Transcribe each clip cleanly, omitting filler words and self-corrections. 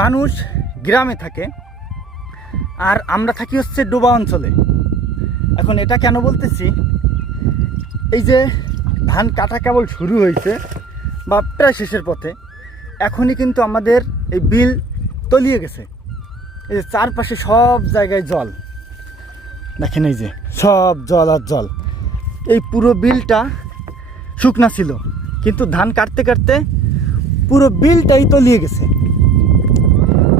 মানুষ গ্রামে থাকে আর আমরা থাকি হচ্ছে ডোবা অঞ্চলে। এখন এটা কেন বলতেছি, এই যে ধান কাটা কেবল শুরু হয়েছে বা প্রায় শেষের পথে, এখনই কিন্তু আমাদের এই বিল তলিয়ে গেছে। এই যে চারপাশে সব জায়গায় জল, দেখেন এই যে সব জল আর জল। এই পুরো বিলটা শুকনা ছিল, কিন্তু ধান কাটতে কাটতে পুরো বিলটাই তলিয়ে গেছে।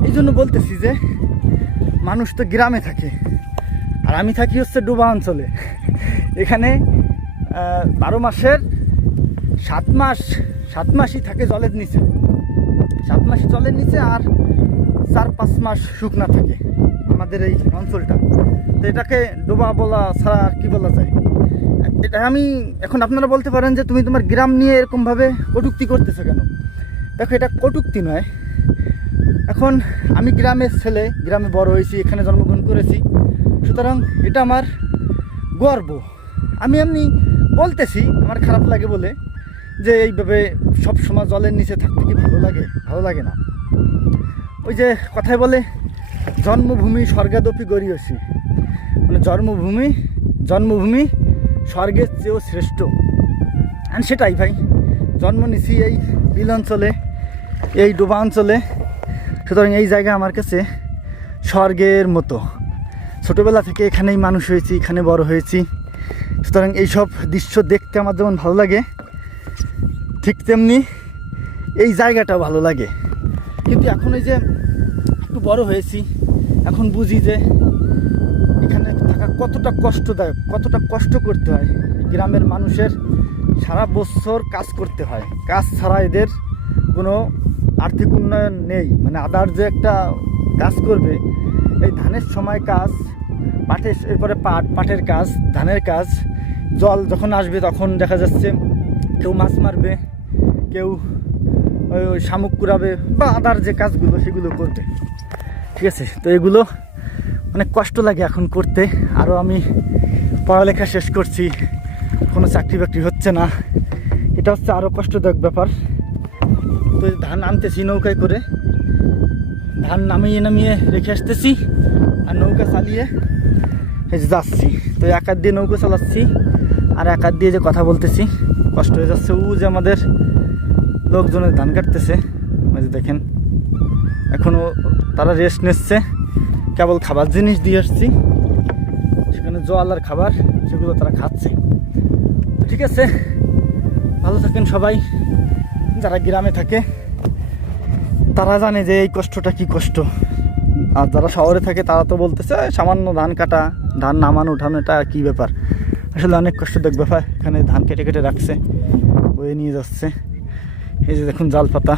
এই জন্য বলতেছি যে মানুষ তো গ্রামে থাকে আর আমি থাকি হচ্ছে ডোবা অঞ্চলে। এখানে 12 মাসের 7 মাসই থাকে জলের নিচে, 7 মাসই জলের নিচে আর 4-5 মাস শুকনা থাকে আমাদের এই অঞ্চলটা। তো এটাকে ডোবা বলা ছাড়া আর কি বলা যায়? এটা আমি এখন আপনারা বলতে পারেন যে তুমি তোমার গ্রাম নিয়ে এরকমভাবে কটূক্তি করতেছো কেন? দেখো, এটা কটূক্তি নয়। এখন আমি গ্রামের ছেলে, গ্রামে বড় হয়েছি, এখানে জন্মগ্রহণ করেছি, সুতরাং এটা আমার গর্ব। আমি এমনি বলতেছি আমার খারাপ লাগে বলে যে এইভাবে সবসময় জলের নিচে থাকতে কি ভালো লাগে? ভালো লাগে না। ওই যে কথায় বলে জন্মভূমি স্বর্গাদপি গরীয়সী, মানে জন্মভূমি স্বর্গের চেয়েও শ্রেষ্ঠ। আর সেটাই ভাই, জন্ম নিছি এই বিল অঞ্চলে, এই ডোবা অঞ্চলে, সুতরাং এই জায়গা আমার কাছে স্বর্গের মতো। ছোটোবেলা থেকে এখানেই মানুষ হয়েছি, এখানে বড় হয়েছি, সুতরাং এইসব দৃশ্য দেখতে আমার যেমন ভালো লাগে, ঠিক তেমনি এই জায়গাটাও ভালো লাগে। কিন্তু এখন এই যে একটু বড় হয়েছি, এখন বুঝি যে এখানে থাকা কতটা কষ্টদায়ক, কতটা কষ্ট করতে হয়। গ্রামের মানুষের সারা বছর কাজ করতে হয়, কাজ ছাড়া এদের কোনো আর্থিক উন্নয়ন নেই। মানে আদার যে একটা কাজ করবে, এই ধানের সময় কাজ, পাটের, এরপরে পাটের কাজ, ধানের কাজ, জল যখন আসবে তখন দেখা যাচ্ছে কেউ মাছ মারবে, কেউ ওই শামুক কুড়াবে বা আদার যে কাজগুলো সেগুলো করবে। ঠিক আছে, তো এগুলো অনেক কষ্ট লাগে এখন করতে। আরও আমি পড়ালেখা শেষ করছি, কোনো চাকরি বাকরি হচ্ছে না, এটা হচ্ছে আরও কষ্টদায়ক ব্যাপার। তো ধান আনতেছি নৌকায় করে, ধান নামিয়ে রেখে আসতেছি আর নৌকা চালিয়ে এই যে যাচ্ছি। তো এক হাত দিয়ে নৌকা চালাচ্ছি আর এক হাত দিয়ে যে কথা বলতেছি, কষ্ট হয়ে যাচ্ছে। ও যে আমাদের লোকজনের ধান কাটতেছে, ওই যে দেখেন, এখনও তারা রেস্ট নিচ্ছে, কেবল খাবার জিনিস দিয়ে আসছি, সেখানে জল আর খাবার সেগুলো তারা খাচ্ছে। ঠিক আছে, ভালো থাকেন সবাই। যারা গ্রামে থাকে তারা জানে যে এই কষ্টটা কি কষ্ট, আর যারা শহরে থাকে তারা তো বলতেছে সামান্য ধান কাটা, ধান নামানো উঠানো, এটা কী ব্যাপার? আসলে অনেক কষ্টদায়ক ব্যাপার। এখানে ধান কেটে কেটে রাখছে, বয়ে নিয়ে যাচ্ছে। এই যে দেখুন জাল পাতা।